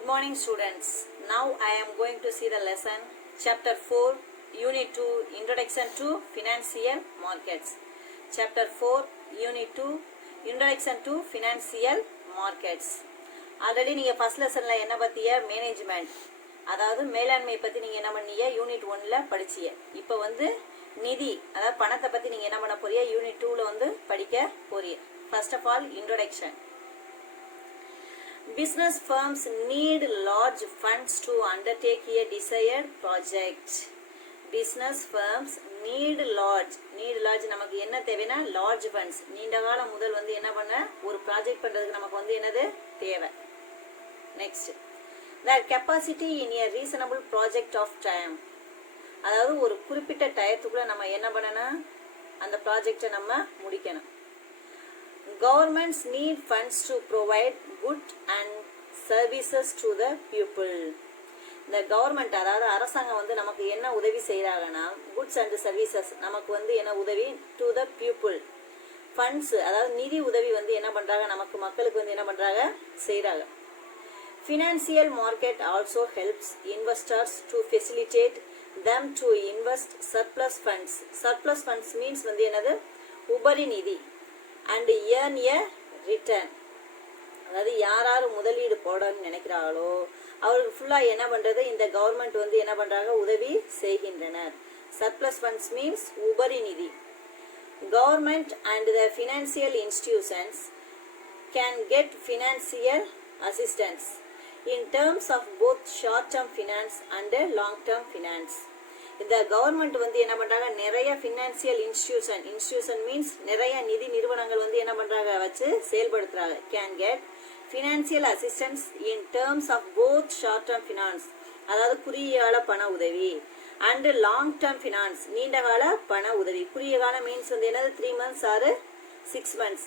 Good morning students. Now I am going to see the lesson chapter 4 unit 2 introduction to financial markets. Chapter 4 unit 2 introduction to financial markets. Already நீங்கள் first லெசனில் என்ன பற்றிய management அதாவது மேலாண்மை பற்றி நீங்கள் என்ன பண்ணீங்க யூனிட் 1ல் படிச்சிய. இப்போ வந்து நிதி அதாவது பணத்தை பற்றி நீங்கள் என்ன பண்ண போறிய யூனிட் 2ல் படிக்க போறிய. First of all introduction. Business firms need large funds to undertake a desired project. Business firms need large நமக்கு என்ன தேவைனா large funds. நீண்ட காலம் முதல் என்ன பண்ண ஒரு ப்ராஜெக்ட் பண்றதுக்கு நமக்கு என்னது தேவை. Next, their capacity in a reasonable project of time. அதாவது ஒரு குறிப்பிட்ட டயத்துக்குள்ள நம்ம என்ன பண்ணணும் அந்த ப்ராஜெக்டை நம்ம முடிக்கணும். Governments need funds to provide good and services to the people. இந்த கவர்மெண்ட் அதாவது அரசாங்கம் நமக்கு என்ன உதவி செய்கிறாங்கன்னா குட்ஸ் அண்ட் சர்வீசஸ் நமக்கு என்ன உதவி டு த பீப்புள். ஃபண்ட்ஸ் அதாவது நிதி உதவி என்ன பண்ணுறாங்க நமக்கு மக்களுக்கு என்ன பண்ணுறாங்க செய்கிறாங்க. Financial market also helps investors to facilitate them to invest surplus funds. Surplus funds means என்னது உபரி நிதி and earn a return. அதாவது யார் முதலீடு போடணும்னு நினைக்கிறாங்களோ அவருக்கு ஃபுல்லாக என்ன பண்ணுறது இந்த கவர்மெண்ட் என்ன பண்ணுறாங்க உதவி செய்கின்றனர். சர்ப்ளஸ் ஃபண்ட்ஸ் மீன்ஸ் உபரி நிதி. Government and the financial institutions can get financial assistance in terms of both short term finance and long term finance. இந்த கவர்மெண்ட் என்ன பண்றாங்க நிறைய ஃபினான்சியல் இன்ஸ்டிடியூஷன் மீன்ஸ் நிறைய நிதி நிறுவனங்கள் என்ன பண்றாங்க வச்சு செயல்படுத்துறாங்க. Can get financial assistance in terms of both short term finance அதாவது குறுகிய கால பண உதவி அண்ட் லாங் டேர்ம் ஃபினான்ஸ் நீண்ட கால பண உதவி. குறுகிய கால மீன்ஸ் என்னது 3 months or 6 months.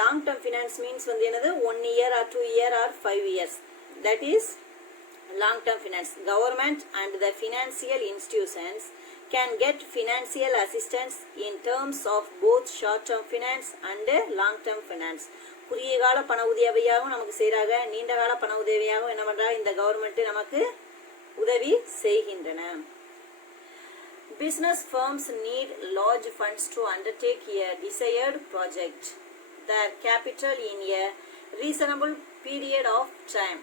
Long term finance means என்னது 1 year or 2 year or 5 years. That is long term finance. Government and the financial institutions can get financial assistance in terms of both short term finance and long term finance. குறுகிய கால பண உதவியாகவும் நமக்கு செய்றாங்க, நீண்ட கால பண உதவியாகவும் என்ன பண்றாங்க இந்த கவர்மெண்ட் நமக்கு உதவி செய்கின்றன. Business firms need large funds to undertake a desired project. Their capital in a reasonable period of time.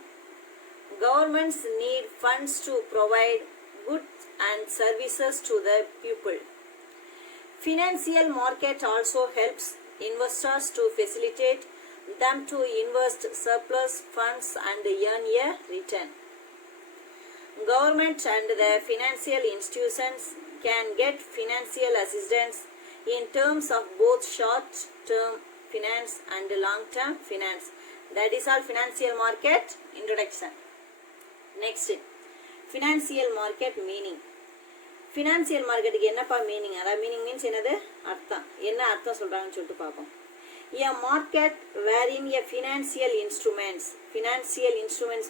Governments need funds to provide goods and services to the people. Financial market also helps investors to facilitate them to invest surplus funds and earn a return. Government and the financial institutions can get financial assistance in terms of both short-term finance and long-term finance. That is all financial market introduction. Next, financial market meaning. Financial market என்னப்பா meaning அதாவது meaning means என்னது அர்த்தம் என்ன அர்த்தம் சொல்றாங்கன்னு சொல்லிட்டு பார்ப்போம். A market wherein a financial instruments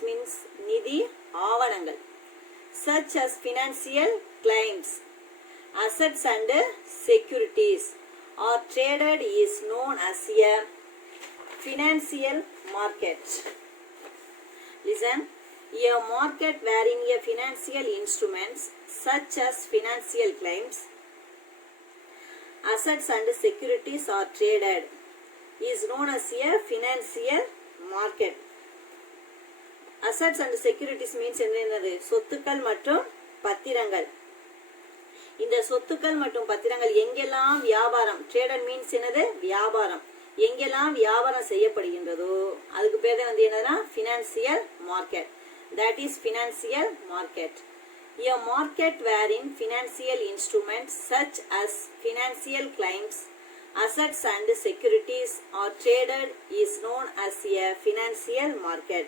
means நிதி ஆவணங்கள் such as financial claims, assets and securities are traded is known as a financial market. Listen. A market wherein a financial instruments such as financial claims, assets and securities are traded is known as a financial market. Assets and securities means என்னது சொத்துக்கள் மற்றும் பத்திரங்கள். இந்த சொத்துக்கள் மற்றும் பத்திரங்கள் எங்கெல்லாம் வியாபாரம் traded means என்னது வியாபாரம் எங்கெல்லாம் வியாபாரம் செய்யப்படுகின்றதோ அதுக்கு பேர் தான் என்னதுன்னா financial market. That is financial market. A market wherein financial instruments such as financial claims, assets and securities are traded is known as a financial market.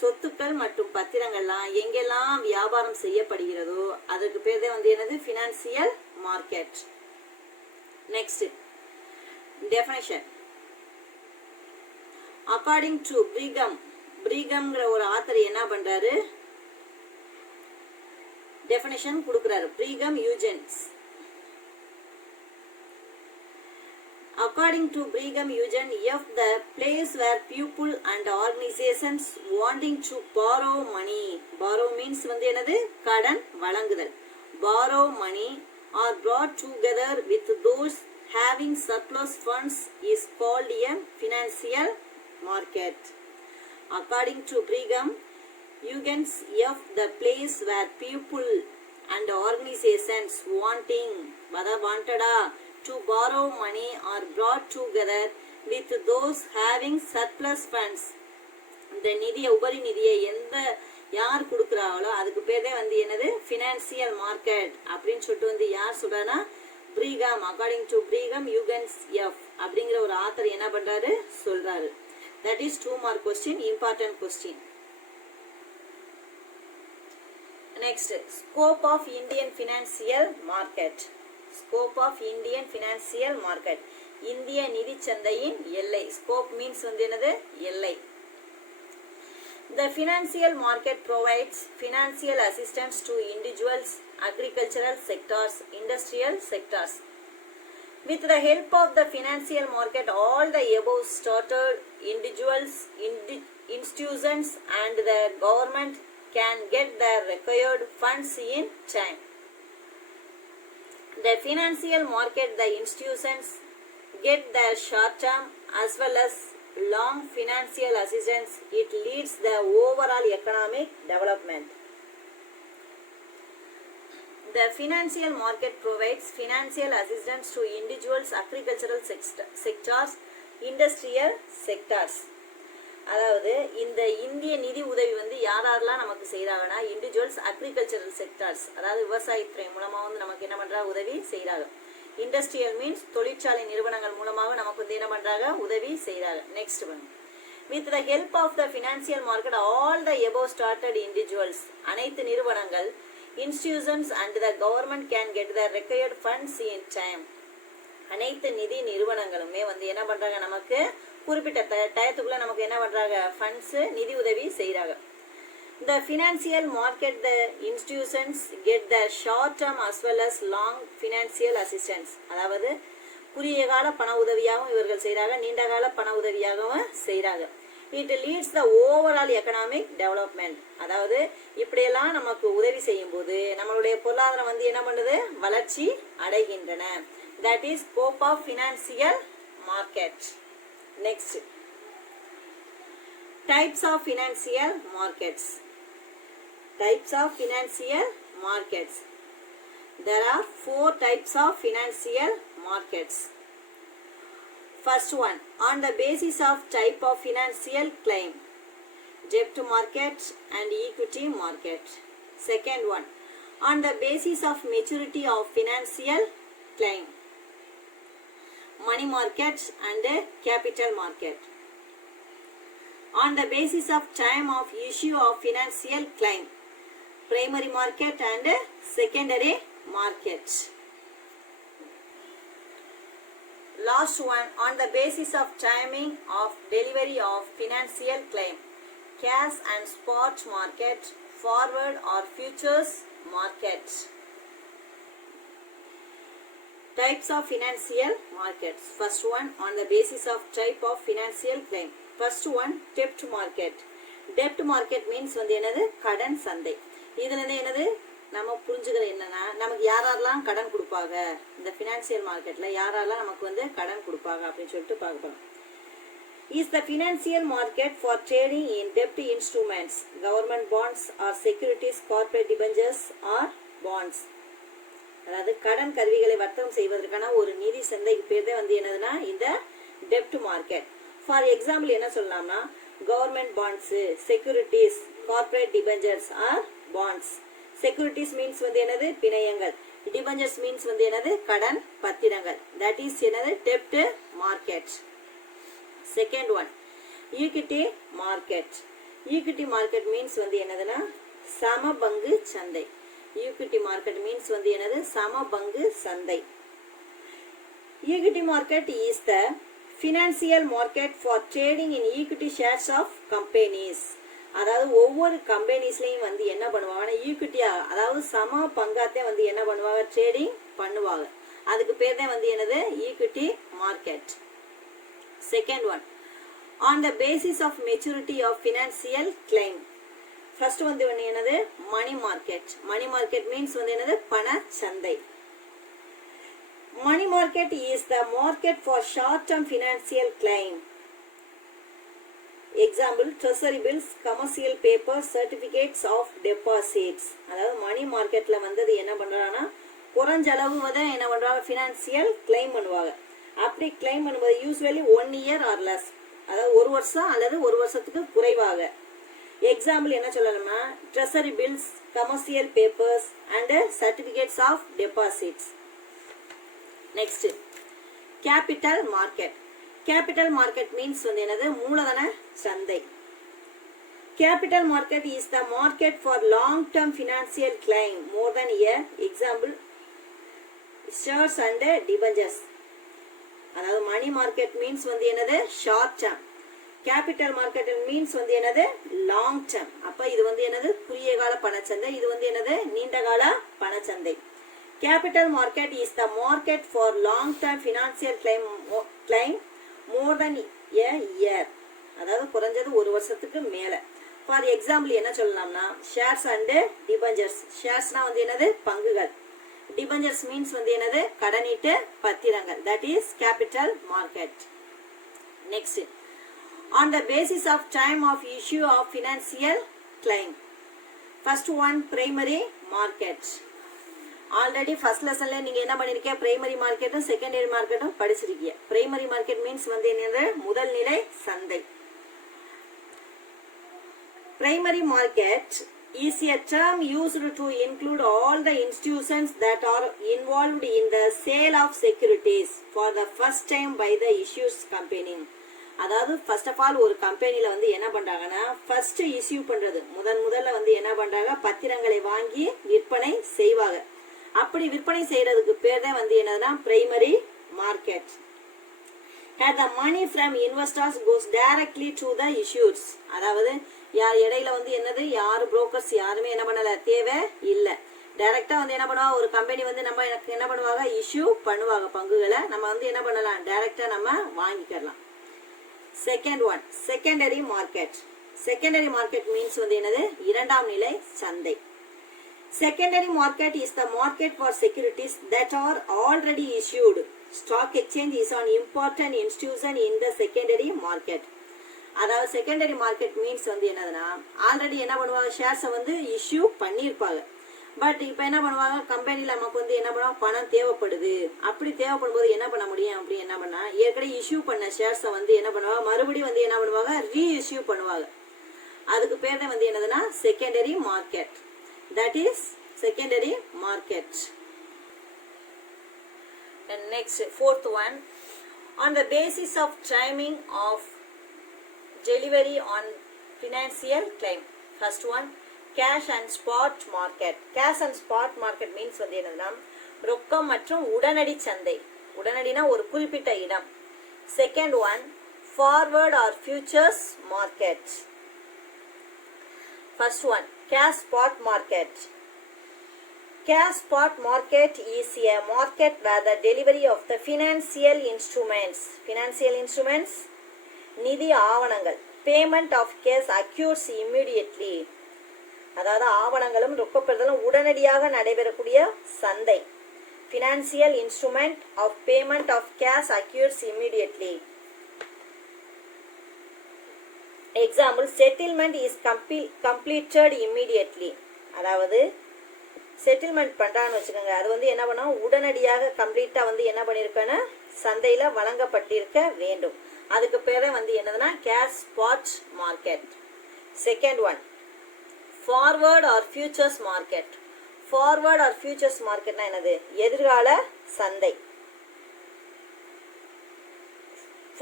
சொத்துக்கள் மற்றும் பத்திரங்கள்லாம் எங்கெல்லாம் வியாபாரம் செய்யப்படுகிறதோ அதுக்கு பேர் தான் என்னது financial market. Next, definition. According to Brighamங்கிற ஒரு author என்ன பண்றாரு டெஃபினிஷன் கொடுக்கிறாரு. Brigham Eugens. According to Brigham Young, F, the place where people and organizations wanting to borrow money, borrow means வந்து என்னது கடன் வழங்குதல், borrow money are brought together with those having surplus funds is called a financial market. According to Brigham Young's F, the place where people and organizations wanting to borrow money are brought together with those having surplus funds. இந்த நிதியை உபரி நிதியை யார் கொடுக்குறாங்களோ அதுக்கு பேரே வந்து என்னது ஃபினான்சியல் மார்க்கெட் அப்படின்னு சொல்லிட்டு வந்து யார் சொல்றானா Brigham. According to Brigham Young's F அப்படிங்கிற ஒரு ஆத்தர் என்ன பண்றாரு சொல்றாரு. That is 2 mark question, important question. Next, scope of Indian financial market. Scope of Indian financial market. இந்திய நிதி சந்தையின் எல்லை. Scope means வந்து என்னது எல்லை. The financial market provides financial assistance to individuals, agricultural sectors, industrial sectors. With the help of the financial market, all the above started individuals, institutions and the government can get their required funds in time. The financial market, the institutions get their short-term as well as long financial assistance. It leads the overall economic development. The financial market provides financial assistance to individuals, agricultural sectors, industrial sectors. அதாவது இந்த இந்திய நிதி உதவி வந்து யாரெல்லாம் நமக்கு செய்கிறாங்கன்னா individuals, agricultural sectors அதாவது விவசாயத்துறை மூலமாக வந்து நமக்கு என்ன பண்ணுறாங்க உதவி செய்கிறாங்க. இண்டஸ்ட்ரியல் மீன்ஸ் தொழிற்சாலை நிறுவனங்கள் மூலமாக நமக்கு வந்து என்ன பண்ணுறாங்க உதவி செய்கிறாங்க. Next one, with the help of the financial market all the above started individuals அனைத்து நிறுவனங்கள், institutions and the government can get the required funds in time. அனைத்து நிதி நிறுவனங்களுமே வந்து என்ன பண்ணுறாங்க நமக்கு குறிப்பிட்ட டயத்துக்குள்ள நமக்கு என்ன பண்றாங்க ஃபண்ட்ஸ் நிதி உதவி செய்றாங்க. The financial market, the institutions get the short term as well as long financial assistance. அதாவது குறுகிய கால பண உதவியாகவும் இவர்கள் செய்றாங்க, நீண்ட கால பண உதவியாகவும் செய்றாங்க. It leads the overall economic development. அதாவது இப்படியெல்லாம் நமக்கு உதவி செய்யும் போது நம்மளுடைய பொருளாதாரம் வந்து என்ன பண்ணுது வளர்ச்சி அடைகின்றன. That is scope of financial market. Next, types of financial markets. Types of financial markets. There are 4 types of financial markets. First one, on the basis of type of financial claim, debt market and equity market. Second one, on the basis of maturity of financial claim, money market and capital market. On the basis of time of issue of financial claim, primary market and secondary market. Last one, on the basis of timing of delivery of financial claim, cash and spot market, forward or futures market. Types of financial markets. First one, on the basis of type of financial claim. First one, debt market. Debt market means வந்து என்னது கடன் சந்தை. இதுல இருந்து என்னது நம்ம புரிஞ்சுக்கிறது என்னன்னா நமக்கு யாரெல்லாம் கடன் கொடுப்பாங்க இந்த ஃபினான்சியல் மார்க்கெட்ல யாரெல்லாம் நமக்கு வந்து கடன் கொடுப்பாங்க அப்படின்னு சொல்லிட்டு பார்க்கலாம். Is the financial market for trading in debt instruments, government bonds or securities, corporate debentures or bonds. அதாவது கடன் கருவிகளை வர்த்தகம் செய்வதற்கான ஒரு நிதி சந்தைக்கு பேர் தான் வந்து என்னதுன்னா இந்த டெப்ட் மார்க்கெட். ஃபார் எக்ஸாம்பிள் என்ன சொல்லலாம்னா government bonds, securities, corporate debentures or bonds. Securities means வந்து என்னது பிணையங்கள், டிபெஞ்சர்ஸ் மீன்ஸ் வந்து என்னது கடன் பத்திரங்கள். தட் இஸ் என்னது டெப்ட் market. Second one, equity market. Equity market means வந்து என்னதுன்னா சம பங்கு சந்தை. ஈக்விட்டி மார்க்கெட் மீன்ஸ் வந்து என்னது சம பங்கு சந்தை. Equity market is the financial market for trading in equity shares of companies. அதாவது ஒவ்வொரு கம்பெனிஸ்லையும் வந்து என்ன பண்ணுவாங்கன்னா ஈக்விட்டியா அதாவது சம பங்காத்தே வந்து என்ன பண்ணுவாங்க ட்ரேடிங் பண்ணுவாங்க. அதுக்கு பேர் தான் வந்து என்னது equity market. Second one, on the basis of maturity of financial claim. First வந்து என்னது money market. Money market means வந்து என்னது பண சந்தை. Money market is the market for short term financial claim. Example, treasury bills, commercial papers, certificates of deposits. அதாவது மணி மார்க்கெட்ல வந்தது என்ன பண்றாங்கன்னா குறைஞ்ச அளவு வந்து என்ன பண்றாங்க ஃபினான்சியல் கிளைம் பண்ணுவாங்க. அப்படி கிளைம் பண்ணும்போது யூஸ்வலி 1 year or less, அதாவது ஒரு வருஷம் அல்லது ஒரு வருஷத்துக்கு குறைவாக. எக்ஸாம்பிள் என்ன சொல்லலாம்னா treasury bills, commercial papers and certificates of deposits. Next, capital market. Capital market means வந்து என்னது மூலதன சந்தை. Capital market is the market for long term financial claim more than year. Example shares and debentures. அதாவது money market means வந்து என்னது short term, capital market means வந்து என்னது long term. அப்ப இது வந்து என்னது குறுகிய கால பணச்சந்தை, இது வந்து என்னது நீண்ட கால பணச்சந்தை. Capital market is the market for long term financial claim more then a year, அதாவது குறைஞ்சது ஒரு வருஷத்துக்கு மேல. ஃபார் எக்ஸாம்பிள் என்ன சொல்லலாம்னா ஷேர்ஸ் அண்ட் டிபெஞ்சர்ஸ். ஷேர்ஸ்னா வந்து என்னது பங்குகள், டிபெஞ்சர்ஸ் மீன்ஸ் வந்து என்னது கடனீட்டு பத்திரங்கள். That is capital market. Next, on the basis of time of issue of financial claim. First one, primary market. Already first லெசன்ல நீங்க என்ன பண்ணிருக்கீங்க, பிரைமரி மார்க்கெட்டும் செகண்டரி மார்க்கெட்டும் படிச்சிருக்கீங்க. பிரைமரி மார்க்கெட் மீன்ஸ் வந்து என்னது முதல் நிலை சந்தை. Primary market is a term used to include all the institutions that are involved in the sale of securities for the first time by the issues company. அதாவது first of all ஒரு கம்பெனில வந்து என்ன பண்றாங்கன்னா ஃபர்ஸ்ட் இஷ்யூ பண்றது முதல்ல வந்து என்ன பண்றாங்க பத்திரங்களை வாங்கி விற்பனை செய்வாங்க. அப்படி விற்பனை செய்யறதுக்கு பேர் தான் வந்து என்னதுன்னா primary market. The money from investors goes directly to the issuers. அதாவது யார் இடையில வந்து என்னது யாரு புரோக்கர்ஸ் யாருமே என்ன பண்ணல தேவை இல்ல. டைரக்டா வந்து என்ன பண்ணுவாங்க ஒரு கம்பெனி வந்து நம்ம என்ன பண்ணுவாங்க இஷ்யூ பண்ணுவாங்க பங்குகளை, நம்ம வந்து என்ன பண்ணலாம் டைரக்டா நம்ம வாங்கிக்கலாம். Second one, secondary market. Secondary market means வந்து என்னது இரண்டாம் நிலை சந்தை. Secondary market is the market for securities that are already issued. Stock exchange is an important institution in the secondary market. அதாவது செகண்டரி மார்க்கெட் மீன்ஸ் வந்து என்னதுன்னா already என்ன பண்ணுவாங்க ஷேர்ஸை வந்து இஷ்யூ பண்ணியிருப்பாங்க. பட் இப்போ என்ன பண்ணுவாங்க கம்பெனியில் நமக்கு வந்து என்ன பண்ணுவாங்க பணம் தேவைப்படுது. அப்படி தேவைப்படும் போது என்ன பண்ண முடியும் அப்படி என்ன பண்ணா ஏற்கனவே இஷ்யூ பண்ண ஷேர்ஸை வந்து என்ன பண்ணுவாங்க மறுபடியும் வந்து என்ன பண்ணுவாங்க ரீஇஷ்யூ பண்ணுவாங்க. அதுக்கு பேர் தான் வந்து என்னதுன்னா secondary market. That is secondary market. And next, fourth one, on the basis of timing of delivery on financial claim. First one, cash and spot market. Cash and spot market means வந்து என்னன்னா ரொக்கம் மற்றும் உடனடி சந்தை. உடனடினா ஒரு குறிப்பிட்ட இடம். Second one, forward or futures market. First one, cash spot market. Cash spot market is a market where the delivery of the financial instruments நிதி ஆவணங்கள் payment of cash occurs immediately. அதாவது ஆவணங்களும் ரொக்கப்படுதலும் உடனடியாக நடைபெறக்கூடிய சந்தை. Financial instrument of payment of cash occurs immediately. Example, settlement is completed immediately. அதாவது settlement பண்றான்னு வச்சுக்கோங்க, அது வந்து என்ன பண்ணா உடனடியாக கம்ப்ளீட்டா வந்து என்ன பண்ணிருக்கேன்னா சந்தையில வழங்கப்பட்டிருக்க வேண்டும். அதுக்கு பேரே வந்து என்னதுன்னா cash spot market. Second one, forward or futures market. Forward or futures மார்க்கெட்னா என்னது எதிர்கால சந்தை.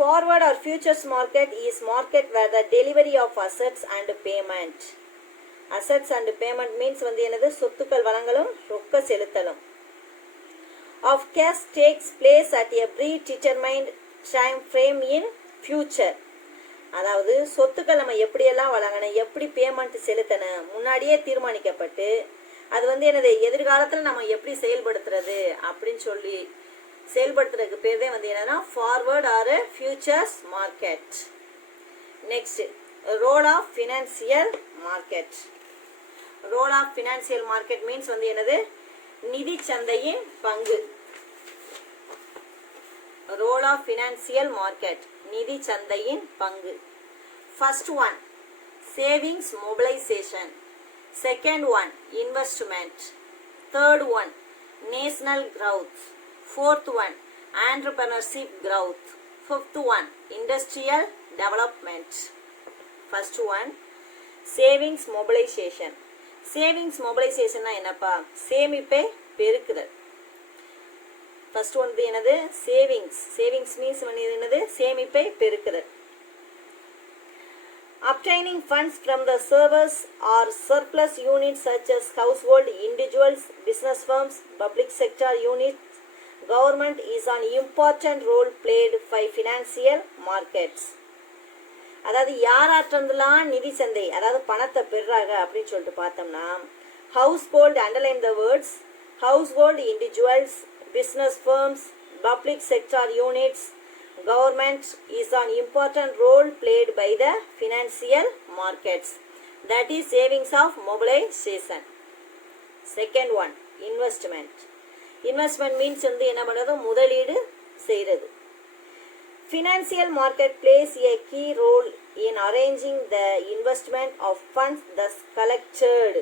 Forward or futures market is market where the delivery of assets and payment. Assets and payment means வந்து என்னது சொத்துக்கள் வழங்கலும் ரொக்க செலுத்தலும். Of cash takes place at a predetermined time frame in future. அதாவது சொத்துக்கள் நம்ம எப்படியெல்லாம் வழங்கணும் எப்படி பேமெண்ட் செலுத்தணும் முன்னாடியே தீர்மானிக்கப்பட்டு அது வந்து என்னது எதிர்காலத்தில் நம்ம எப்படி செயல்படுத்துறது அப்படின்னு சொல்லி செயல்படுத்துறதுக்கு பேர் தான் வந்து என்னன்னா forward or futures market. Next role of financial market. Role of financial market means வந்து என்னது, நிதி சந்தையின் பங்கு. ரோல் ஆஃப் ஃபினான்சியல் மார்க்கெட், நிதி சந்தையின் பங்கு. First one savings mobilisation, second one investment, third one national growth, fourth one entrepreneurship growth, fifth one industrial development. First one savings mobilization. savings mobilization na என்னப்பா, சேமிப்பை பெருக்குதல். first one என்னது, savings. savings means என்னது, சேமிப்பை பெருக்குதல். obtaining funds from the servers or surplus units such as household, individuals, business firms, public sector units. Government is an important role played by financial markets. அதாவது யாராற்றலாம் நிதி சந்தை அதாவது பணத்தை பெறாங்க அப்படின்னு சொல்லிட்டு பார்த்தோம்னா, household, underline the words, household, individuals, business firms, public sector units. Government is an important role played by the financial markets. That is savings of mobilization. Second one investment. investment means வந்து என்ன பண்றது, முதலீடு செய்யறது. financial market plays a key role in arranging the investment of funds thus collected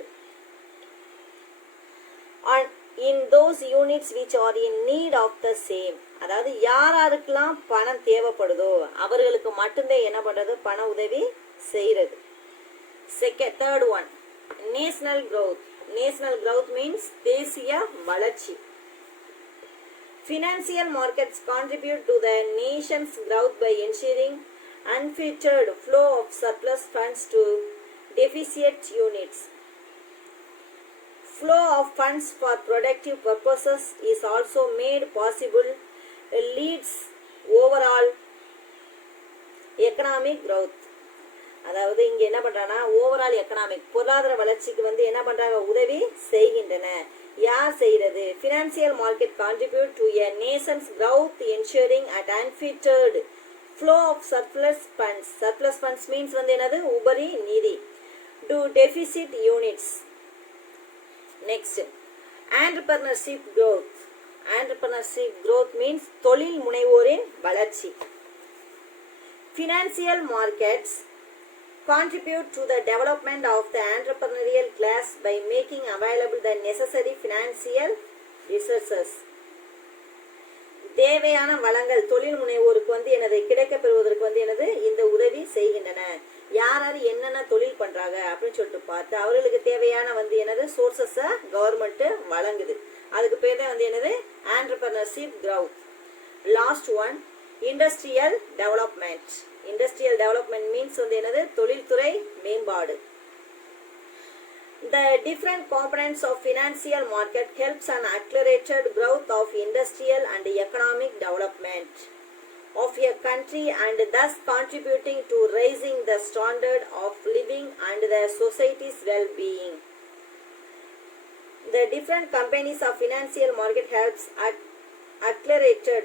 and in those units which are in need of the same. அதாவது யாராருக்கெல்லாம் பணம் தேவைப்படுதோ அவர்களுக்கு மட்டும்தான் என்ன பண்றது, பண உதவி செய்யறது. third one national growth. national growth means தேசிய வளர்ச்சி. financial markets contribute to the nation's growth by ensuring unfettered flow of surplus funds to deficit units. flow of funds for productive purposes is also made possible, leads overall economic growth. அதாவது இங்க என்ன பண்றானா, overall economic பொருளாதார வளர்ச்சிக்கு வந்து என்ன பண்றாங்க, உதவி செய்கின்றன. யார் செய்யறது, financial market contribute to a nation's growth ensuring an unfettered flow of surplus funds. surplus funds means வந்து என்னது, உபரி நிதி. to deficit units. next entrepreneurship growth. entrepreneurship growth means தொழில் முனைவோரின் வளர்ச்சி. financial markets contribute to the development of the entrepreneurial class by making available the necessary financial resources. தேவையான வளங்கள் தொழில் முனைவோருக்கு வந்து எனது கிடைக்க பெறுவதற்கு வந்து எனது இந்த உதவி செய்கின்றன. யார் யார் என்னென்ன தொழில் பண்றாங்க அப்படின்னு சொல்லிட்டு பார்த்து அவர்களுக்கு தேவையான வந்து எனது சோர்சஸை கவர்மெண்ட் வழங்குது. அதுக்கு பேர் தான் வந்து என்னது, entrepreneurship growth. Last one industrial development. industrial development means வந்து என்னது, தொழில்துறை மேம்பாடு. the different components of financial market helps an accelerated growth of industrial and economic development of a country and thus contributing to raising the standard of living and the society's well-being. the different companies of financial market helps accelerated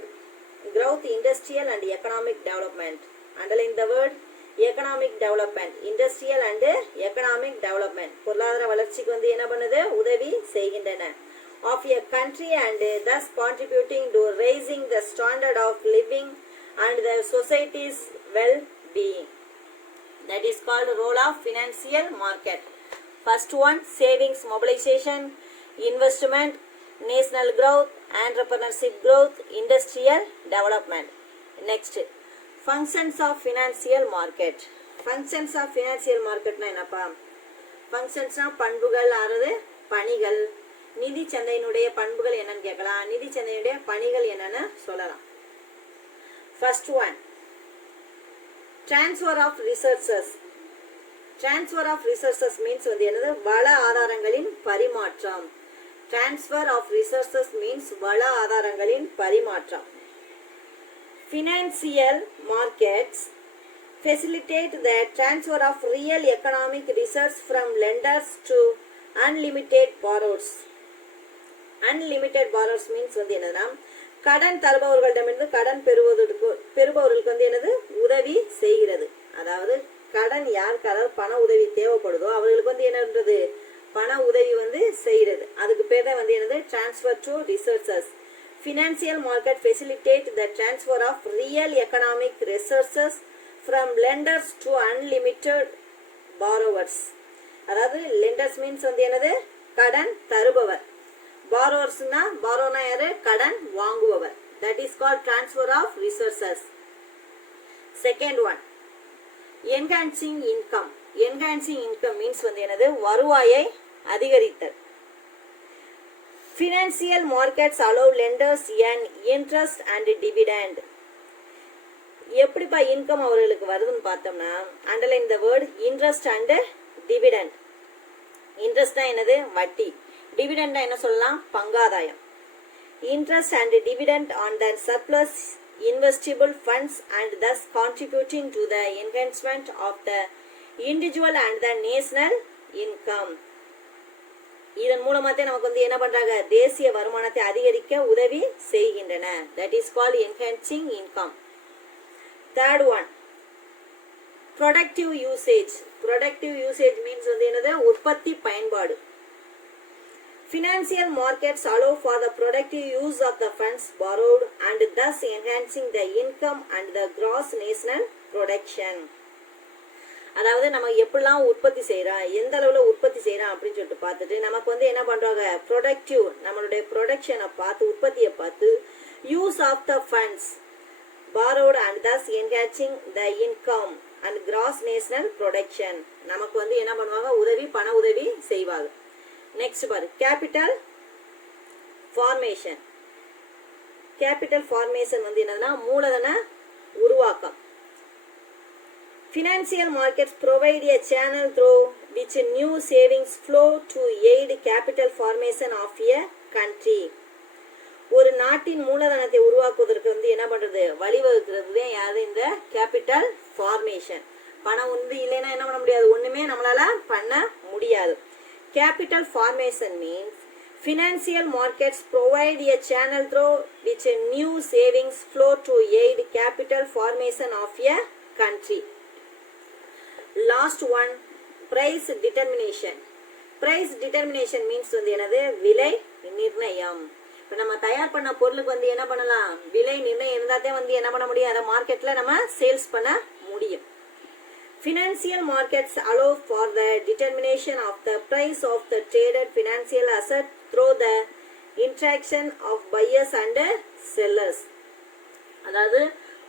growth industrial and economic development. underline the word economic development. industrial and economic development பொருளாதார வளர்ச்சிக்கு வந்து என்ன பண்ணுது, உதவி செய்கின்றன. of a country and thus contributing to raising the standard of living and the society's well-being. that is called role of financial market. first one savings mobilization, investment, national growth, entrepreneurship growth, industrial development. next functions of financial market. functions of financial market na என்னப்பா, functions na பண்புகள் அல்லது பணிகள். நிதி சந்தையினுடைய பண்புகள் என்னன்னு கேட்கலாம், நிதி சந்தையினுடைய பணிகள் என்னன்னு சொல்லலாம். first one transfer of resources. transfer of resources means வந்து என்னது, வள ஆதாரங்களின் பரிமாற்றம். transfer of resources means வள ஆதாரங்களின் பரிமாற்றம். financial markets facilitate the transfer of real economic resources from lenders to unlimited borrowers. unlimited borrowers means வந்து என்னன்னா, கடன் தருபவர்களிடமிருந்து கடன் பெறுபவர்களுக்கு வந்து என்னது உதவி செய்கிறது. அதாவது கடன் யாருக்கு அதாவது பண உதவி தேவைப்படுதோ அவர்களுக்கு வந்து என்னன்றது பண உதவி வந்து செய்கிறது. அதுக்கு பேர் தான் வந்து என்னது transfer to resources. Financial market facilitate the transfer of real economic resources from lenders to unlimited borrowers. அதாவது lenders means வந்து என்னது கடன் தருபவர். borrowersனா borrowனா யாரு கடன் வாங்குபவர். that is called transfer of resources. Second one, enhancing income. enhancing income means வந்து என்னது வருவாயை அதிகரித்தல். Financial markets allow lenders an interest and dividend. எப்படிப்பா இன்கம் அவர்களுக்கு வருதுன்னு பார்த்தோம்னா underline the word interest and dividend. இன்ட்ரெஸ்ட்னா என்னது வட்டி, டிவிடெண்ட்னா என்ன சொல்லலாம் பங்காதாயம். Interest and dividend on the surplus investable funds and thus contributing to the enhancement of the individual and the national income. இதன் மூலமாத்தே நமக்கு வந்து என்ன பண்றாங்க தேசிய வருமானத்தை அதிகரிக்க உதவி செய்கின்றன. that is called enhancing income. Third one, productive usage. productive usage means வந்து என்னது உற்பத்தி பயன்பாடு. Financial markets allow for the productive use of the funds borrowed and thus enhancing the income and the gross national production. அதாவது நம்ம எப்படிலாம் உற்பத்தி செய்யறோம் எந்த அளவுல உற்பத்தி செய்யறோம் அப்படின்னு சொல்லிட்டு பார்த்துட்டு நமக்கு வந்து என்ன பண்றாங்க ப்ரொடக்டிவ் நம்மளுடைய ப்ரொடக்ஷனை பார்த்து உற்பத்தியை பார்த்து use of the funds borrowed and thus enhancing the income and gross national production. நமக்கு வந்து என்ன பண்ணுவாங்க உதவி பண உதவி செய்வாங்க. நெக்ஸ்ட் பாரு கேபிட்டல் ஃபார்மேஷன். கேபிட்டல் ஃபார்மேஷன் வந்து என்னதுன்னா மூலதன உருவாக்கம். Financial markets provide a channel through which new savings flow to aid capital formation of a country. ஒரு நாட்டின் மூலதனத்தை உருவாக்குவதற்கு வந்து என்ன பண்றது வழிவகுக்கிறது யாரு இந்த கேபிட்டல் ஃபார்மேஷன். பணம் வந்து இல்லைன்னா என்ன பண்ண முடியாது ஒண்ணுமே நம்மளால பண்ண முடியாது. Capital formation means financial markets provide a channel through which new savings flow to aid capital formation of a country. Last one, price determination. price determination means வந்து என்னது விலை நிர்ணயம். இப்போ நம்ம தயார் பண்ண பொருளுக்கு வந்து என்ன பண்ணலாம் விலை நிர்ணயம் இருந்தாதே வந்து என்ன பண்ண முடியும் அதை மார்க்கெட்ல நம்ம சேல்ஸ் பண்ண முடியும். Financial markets allow for the determination of the price of the traded financial asset through the interaction of buyers and sellers. அதாவது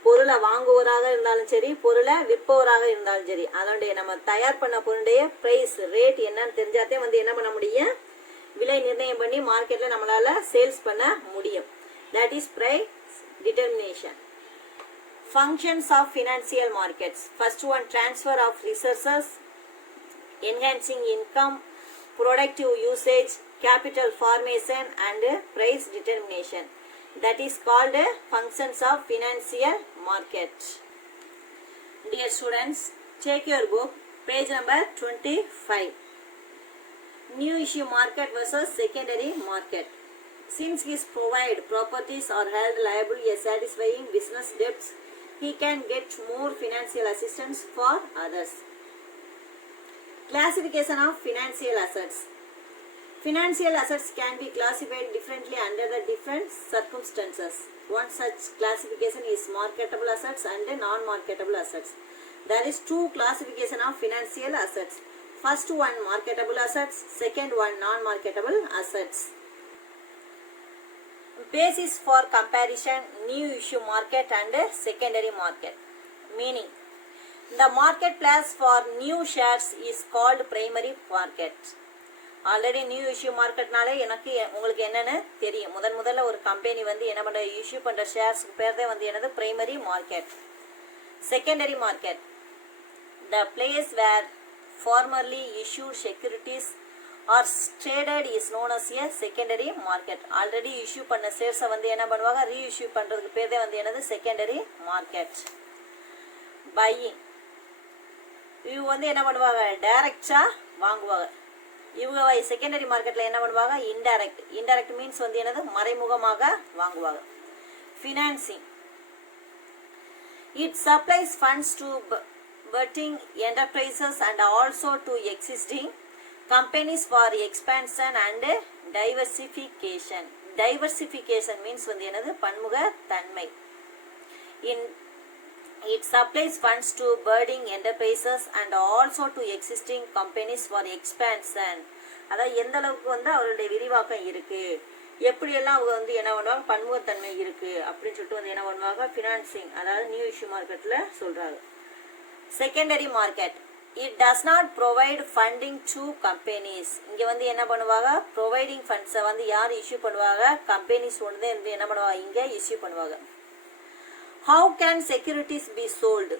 பொருளை வாங்குவராக இருந்தாலும் சரி பொருளை விற்பவராக இருந்தாலும் சரி அதனுடைய நம்ம தயார் பண்ண பொருளுடைய பிரைஸ் ரேட் என்னன்னு தெரிஞ்சாதே வந்து என்ன பண்ண முடியும் விலை நிர்ணயம் பண்ணி மார்க்கெட்ல நம்மளால சேல்ஸ் பண்ண முடியும். that is price determination. Functions of financial markets. First one, transfer of resources, enhancing income, productive usage, capital formation and price determination. That is called functions of financial market. Dear students, take your book, page number 25. New issue market versus secondary market. Since his provide properties are held liable a satisfying business debts, he can get more financial assistance for others. Classification of financial assets. Financial assets can be classified differently under the different circumstances. One such classification is marketable assets and non-marketable assets. There is two classification of financial assets. First one marketable assets, second one non-marketable assets. Basis for comparison, new issue market and secondary market. Meaning, the marketplace for new shares is called primary market. Already new issue மார்க்கெட்னாலே எனக்கு உங்களுக்கு என்னென்னு தெரியும். முதல்ல ஒரு company வந்து என்ன பண்ணுற இஷ்யூ பண்ணுற ஷேர்ஸ்க்கு பேர் தான் வந்து என்னது primary market. Secondary market, the place where formerly issued securities are traded is known as a secondary market. Already issue பண்ண ஷேர்ஸை வந்து என்ன பண்ணுவாங்க ரீஇஷ்யூ பண்ணுறதுக்கு பேர் தான் வந்து என்னது செகண்டரி மார்க்கெட். பையிங், இவங்க வந்து என்ன பண்ணுவாங்க டைரக்டாக வாங்குவாங்க. இவங்க செகண்டரி மார்க்கெட்டில் என்ன பண்ணுவாங்க இன்டைரக்ட் மீன்ஸ் வந்து என்னது மறைமுகமாக வாங்குவாங்க. financing. It supplies funds to budding enterprises and also to existing companies for expansion and diversification. Diversification means வந்து என்னது பன்முக தன்மை. It supplies funds to budding enterprises and also to existing companies for expansion. அதாவது எந்த அளவுக்கு வந்து அவருடைய விரிவாக்கம் இருக்கு, எப்படியெல்லாம் அவங்க வந்து என்ன பண்ணுவாங்க, பன்முகத்தன்மை இருக்கு அப்படின்னு சொல்லிட்டு வந்து என்ன பண்ணுவாங்க, ஃபினான்சிங், அதாவது நியூ இஷ்யூ மார்க்கெட்ல சொல்றாங்க. Secondary market, it does not provide funding to companies. இங்க வந்து என்ன பண்ணுவாங்க, ப்ரொவைடிங் ஃபண்ட்ஸை வந்து யார் இஷ்யூ பண்ணுவாங்க, கம்பெனிஸ் ஒன்று வந்து என்ன பண்ணுவாங்க, இங்க இஷ்யூ பண்ணுவாங்க. How can securities be sold?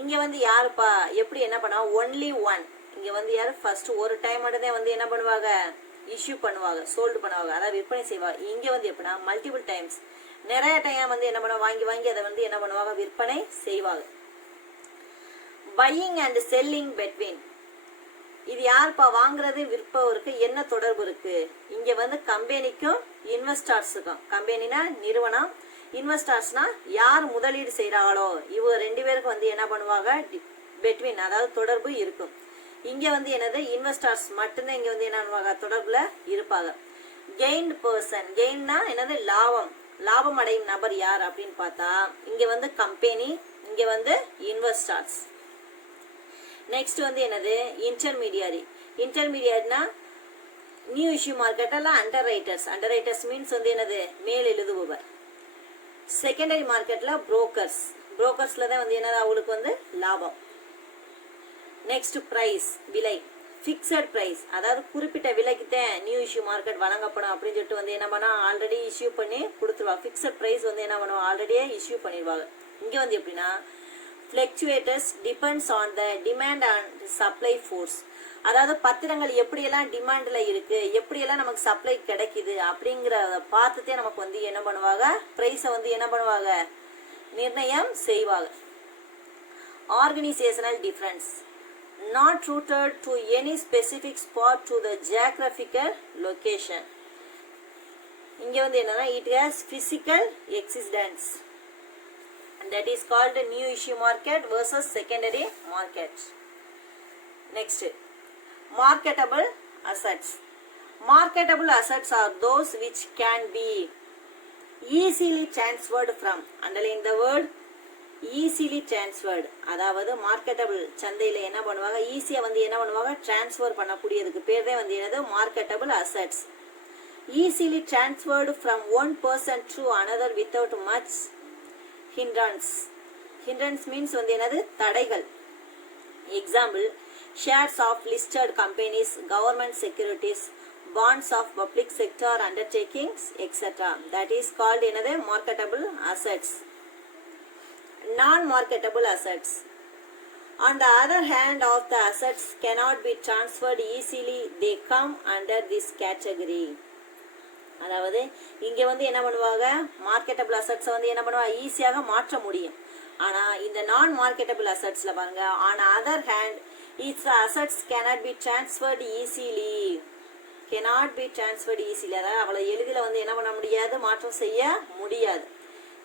இங்க வந்து யாருப்பா எப்படி என்ன பண்ணுவாங்க, ஒன்லி ஒன். இங்க வந்து யாரு ஃபர்ஸ்ட் ஒரு டைம் மட்டும் தான் வந்து என்ன பண்ணுவாங்க, இஷ்யூ பண்ணுவாங்க, சோல்டு பண்ணுவாங்க, அதாவது விற்பனை செய்வாங்க. இங்க வந்து எப்படின்னா மல்டிபிள் டைம்ஸ், நிறைய டைம் வந்து என்ன பண்ணுவாங்க, வாங்கி அதை வந்து என்ன பண்ணுவாங்க, விற்பனை செய்வாங்க. பையிங் அண்ட் செல்லிங் பெட்வீன், இது யாருப்பா வாங்குறது விற்பவருக்கு என்ன தொடர்பு இருக்கு, இங்க வந்து கம்பெனிக்கும் இன்வெஸ்டர்ஸுக்கும். கம்பெனினா நிறுவனம், இன்வெஸ்டர்ஸ்னா யார் முதலீடு செய்யறாங்களோ இவங்க ரெண்டு பேருக்கு வந்து என்ன பண்ணுவாங்க, பெட்வீன் அதாவது தொடர்பு இருக்கும். இங்க வந்து என்னது, இன்வெஸ்டர்ஸ் மட்டும்தான் இங்க வந்து என்ன பண்ணுவாங்க, தொடர்புல இருப்பாங்க. கெயின்ட் பர்சன், கெயின்னா என்னது, லாபம், லாபம் அடையும் நபர் யார் அப்படின்னு பார்த்தா இங்க வந்து கம்பெனி, இங்க வந்து இன்வெஸ்டர்ஸ். நெக்ஸ்ட் வந்து என்னது, இன்டர்மீடியரி. இன்டர்மீடியட்னா நியூ இஷ்யூ மார்க்கெட்ல underwriters. Underwriters means வந்து என்னது, மேல் எழுதுபவர். செகண்டரி மார்க்கெட்ல புரோக்கர்ஸ். புரோக்கர்ஸ்ல தான் வந்து என்னது, அவங்களுக்கு வந்து லாபம். நெக்ஸ்ட் பிரைஸ், விலை. ஃபிக்ஸட் பிரைஸ், அதாவது குறிப்பிட்ட விலைக்கு தான் நியூ இஷ்யூ மார்க்கெட் வழங்கப்படும் அப்படின்னு சொல்லிட்டு வந்து என்ன பண்ணா ஆல்ரெடி இஷ்யூ பண்ணி கொடுத்துருவாங்க. ஃபிக்ஸட் பிரைஸ் வந்து என்ன பண்ணுவாங்க, ஆல்ரெடியே இஷ்யூ பண்ணிடுவாங்க. இங்க வந்து எப்படின்னா fluctuators depends on the demand and supply force. அதாவது பத்திரங்கள் எப்படியெல்லாம் டிமாண்ட்ல இருக்கு, எப்படியெல்லாம் நமக்கு சப்ளை கிடைக்குது அப்படிங்கிறத பார்த்துட்டே நமக்கு வந்து என்ன பண்ணுவாங்க, பிரைஸை வந்து என்ன பண்ணுவாங்க, நிர்ணயம் செய்வாங்க. Organisational difference, not rooted to any specific spot to the geographical location. இங்க வந்து என்னன்னா it has physical existence. That is called a new issue market versus secondary market. Next, marketable assets. Marketable assets are those which can be easily transferred from. Underline the word easily transferred. அதாவது marketable சந்தையில என்ன பண்ணுவாங்க, ஈஸியா வந்து என்ன பண்ணுவாங்க, transfer பண்ணக்கூடியதுக்கு பேர் தான் வந்து என்னது, marketable assets. Easily transferred from one person to another without much hindrance. Hindrance means வந்து என்னது, தடைகள். Example, shares of listed companies, government securities, bonds of public sector undertakings, etc. That is called என்னது, marketable assets. Non-marketable assets, on the other hand of the assets cannot be transferred easily, they come under this category. அதாவது இங்க வந்து என்ன பண்ணுவாங்க, marketable assets வந்து என்ன பண்ணுவாங்க, ஈஸியாக மாற்ற முடியும். ஆனா இந்த நான் மார்க்கெட்டபிள் அசெட்ஸ்ல பாருங்க, on other hand its assets cannot be transferred easily. cannot be transferred easily, அதாவது அவ்வளவு எளிதில் வந்து என்ன பண்ண முடியாது, மாற்றம் செய்ய முடியாது.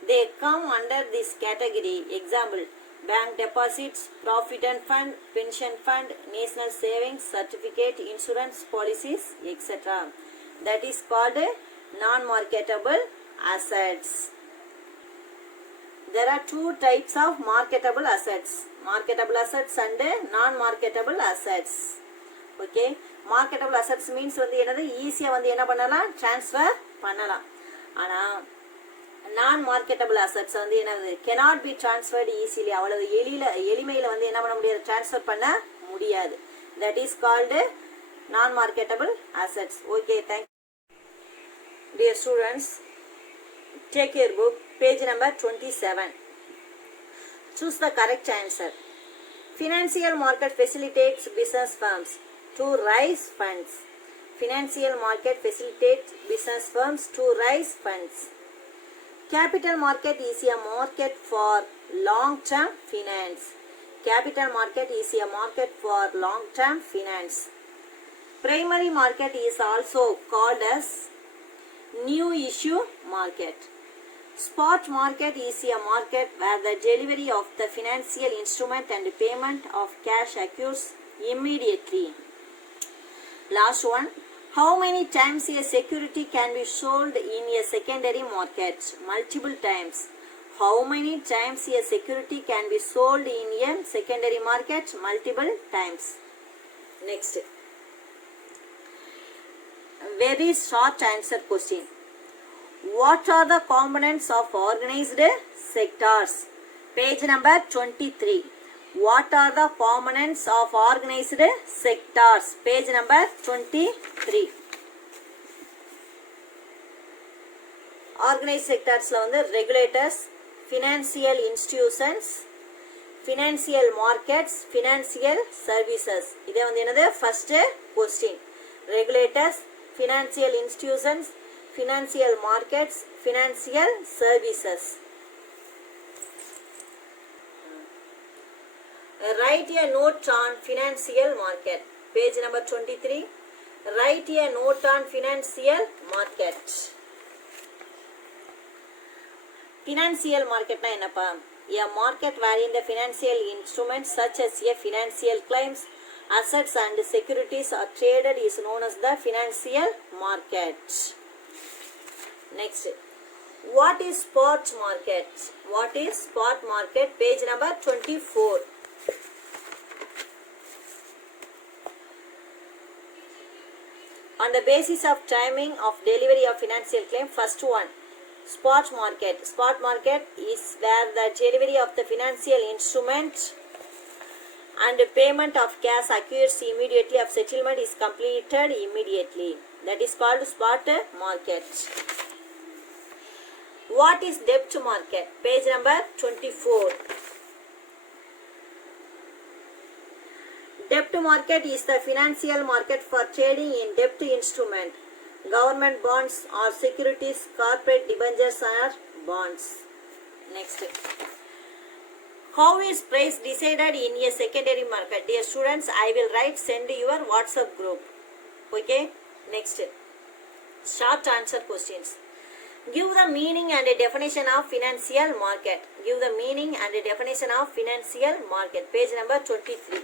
they come under this category. Example, bank deposits, provident fund, pension fund, national savings certificate, insurance policies, etc. That is called non-marketable assets. There are two types of marketable assets, marketable assets and non-marketable assets. Okay, marketable assets means வந்து என்னது, ஈஸியா வந்து என்ன பண்ணலாம், transfer பண்ணலாம். ஆனா நான் marketable assets வந்து என்னது, cannot be transferred easily, அவ்வளவு எளிமையில வந்து என்ன பண்ண முடியாது, டிரான்ஸ்ஃபர் பண்ண முடியாது. That is called non-marketable assets. Okay, thank you. Dear students, take your book, page number 27. Choose the correct answer. Financial market facilitates business firms to raise funds. Financial market facilitates business firms to raise funds. Capital market is a market for long-term finance. Capital market is a market for long-term finance. Primary market is also called as new issue market. Spot market is a market where the delivery of the financial instrument and payment of cash occurs immediately. Last one. How many times a security can be sold in a secondary market? Multiple times. How many times a security can be sold in a secondary market? Multiple times. Next. Very short answer question. What are the components of organized sectors? Page number 23. What are the components of organized sectors? Page number 23. Organized sectors la வந்து regulators, financial institutions, financial markets, financial services. இதே வந்து என்னது first question. Regulators, financial institutions, financial markets, financial services. Write a note on financial market. Page number 23. Write a note on financial market. Financial market na enappa? A market wherein the financial instruments such as a financial claims, assets and securities are traded is known as the financial market. Next. What is spot market? What is spot market? Page number 24. On the basis of timing of delivery of financial claim, first one, spot market. Spot market is where the delivery of the financial instrument and payment of cash occurs immediately, of settlement is completed immediately. That is called spot market. What is debt market? Page number 24. Debt market is the financial market for trading in debt instrument, government bonds or securities, corporate debentures or bonds. Next. How is price decided in a secondary market? Dear students, I will write, send your WhatsApp group. Okay. Next. Short answer questions. Give the meaning and a definition of financial market. Give the meaning and a definition of financial market. Page number 23.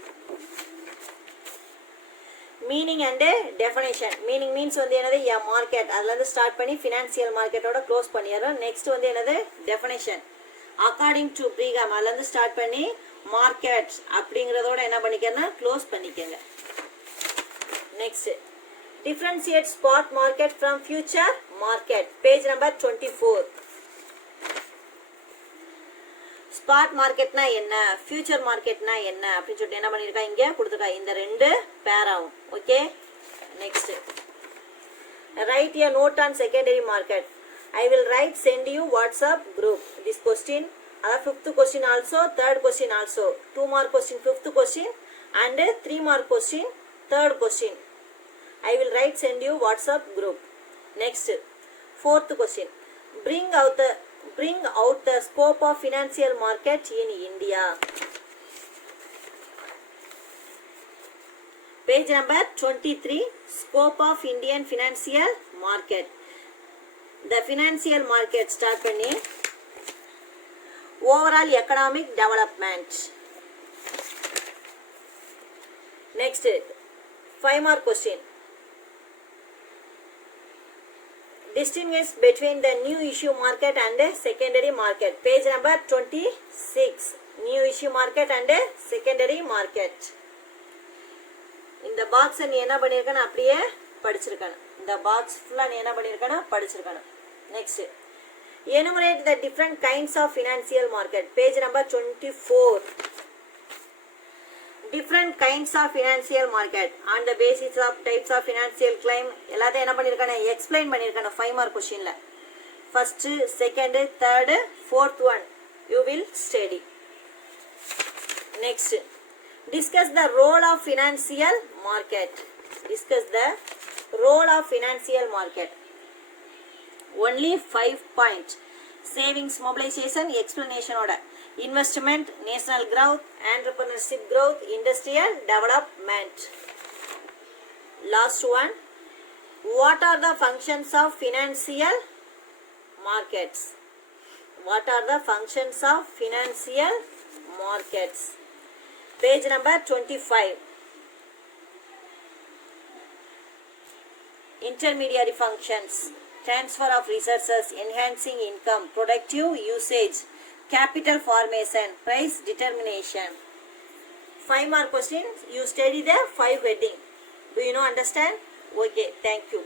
Meaning and a definition. Meaning means வந்து என்னது a market. அதுல இருந்து start பண்ணி financial market ஓட close பண்ணிடுறோம். Next வந்து என்னது definition. According to Brigham அதுல இருந்து ஸ்டார்ட் பண்ணி market அப்படிங்கறதோட என்ன பண்ணிக்கறனா க்ளோஸ் பண்ணிக்கங்க. Next. Differentiate spot market from future market. Page number 24. Spot market na enna, future market na enna appdi solli enna pannirukka inga kuduthirukka indha rendu pairaum. Okay. Next. Write a note on secondary market. I will write, send you WhatsApp group. This question, fifth question also, third question also. 2 mark question fifth question and 3 mark question third question. I will write, send you WhatsApp group. Next, fourth question. Bring out the scope of financial market in India. Page number 23. Scope of Indian financial market. The financial market start panni overall economic development. Next, 5 mark question. Distinguish between the new issue market and a secondary market. Page number 26. New issue market and a secondary market. In the box நீ என்ன பண்ணிருக்கணும் அப்படியே படிச்சிருக்கணும். இந்த box ஃபுல்லா நீ என்ன பண்ணிருக்கணும் படிச்சிருக்கணும். Next. Enumerate the different kinds of financial market. Page number 24. Different kinds of financial market on the basis of types of financial claim எல்லாத்தையும் என்ன பண்ணிருக்கணும் explain பண்ணிருக்கணும் 5 mark questionல. First, second, third, fourth one you will study. Next, discuss the role of financial market. Discuss the role of financial market. Only 5 points. Savings mobilization explanation order. Investment, national growth, entrepreneurship growth, industrial development. Last one. What are the functions of financial markets? What are the functions of financial markets? Page number 25. Intermediary functions. Transfer of resources, enhancing income, productive usage, capital formation, price determination. 5 more questions. You study the 5 heading. Do you know understand? Okay, thank you.